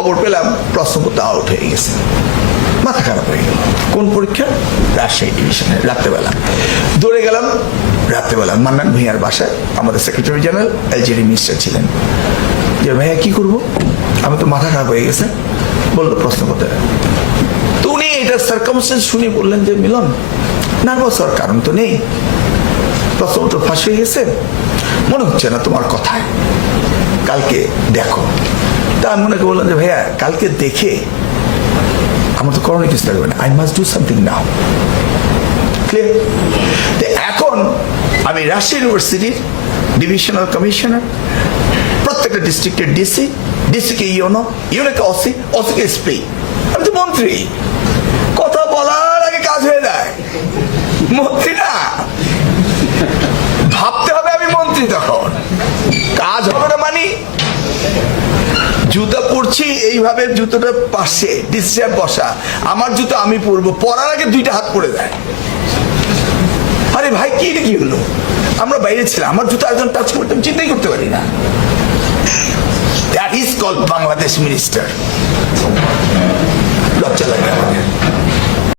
খবর পেলাম প্রশ্নপত্র আউট হয়ে গেছে, মাথা খারাপ হয়ে গেল। কোন পরীক্ষা? রাজশাহী ডিভিশনে। রাত্রেবেলা দৌড়ে গেলাম, রাত্রেবেলা মান্নান ভূঁইয়ার বাসায়, আমাদের সেক্রেটারি জেনারেল এলজেডি মিনিস্টার ছিলেন, যে ভাইয়া কি করবো, আমি তো মাথা খারাপ হয়ে গেছে। বললো প্রশ্নপত্র। তো উনি এটা সার্কামস্টেন্স শুনে বললেন যে মিলন নার্ভাস হওয়ার কারণ তো নেই, প্রশ্নপত্র ফাঁস হয়ে গেছে, মনে হচ্ছে না তোমার কথায়, কালকে দেখো। তা আমি ওনাকে বললাম যে ভাইয়া কালকে দেখে আমার তো করোনা কিছু লাগবে না, I must do something now. Clear? তো এখন আমি রাজশাহী ইউনিভার্সিটির ডিভিশনাল কমিশনার, প্রত্যেকটা ডিস্ট্রিক্টের ডিসি, ডিসিকে ইউনো, ইউনোকে অসি, অসিকে এসপি, আমি তো মন্ত্রী। কথা বলার আগে কাজ হয়ে যায়, মন্ত্রী না, ভাবতে হবে আমি মন্ত্রী, তখন কাজ হবে না। মানে জুতা পরছি এইভাবে, জুতোটা পাশে ডিসিশন বসা, আমার জুতো আমি পরবো, পরার আগে দুইটা হাত পড়ে যায়। আরে ভাই কি হলো, আমরা বাইরে ছিলাম, আমার জুতো একজন টাচ করতে আমি চিন্তাই করতে পারি না। That is called Bangladesh minister. লজ্জা লাগে আমাদের।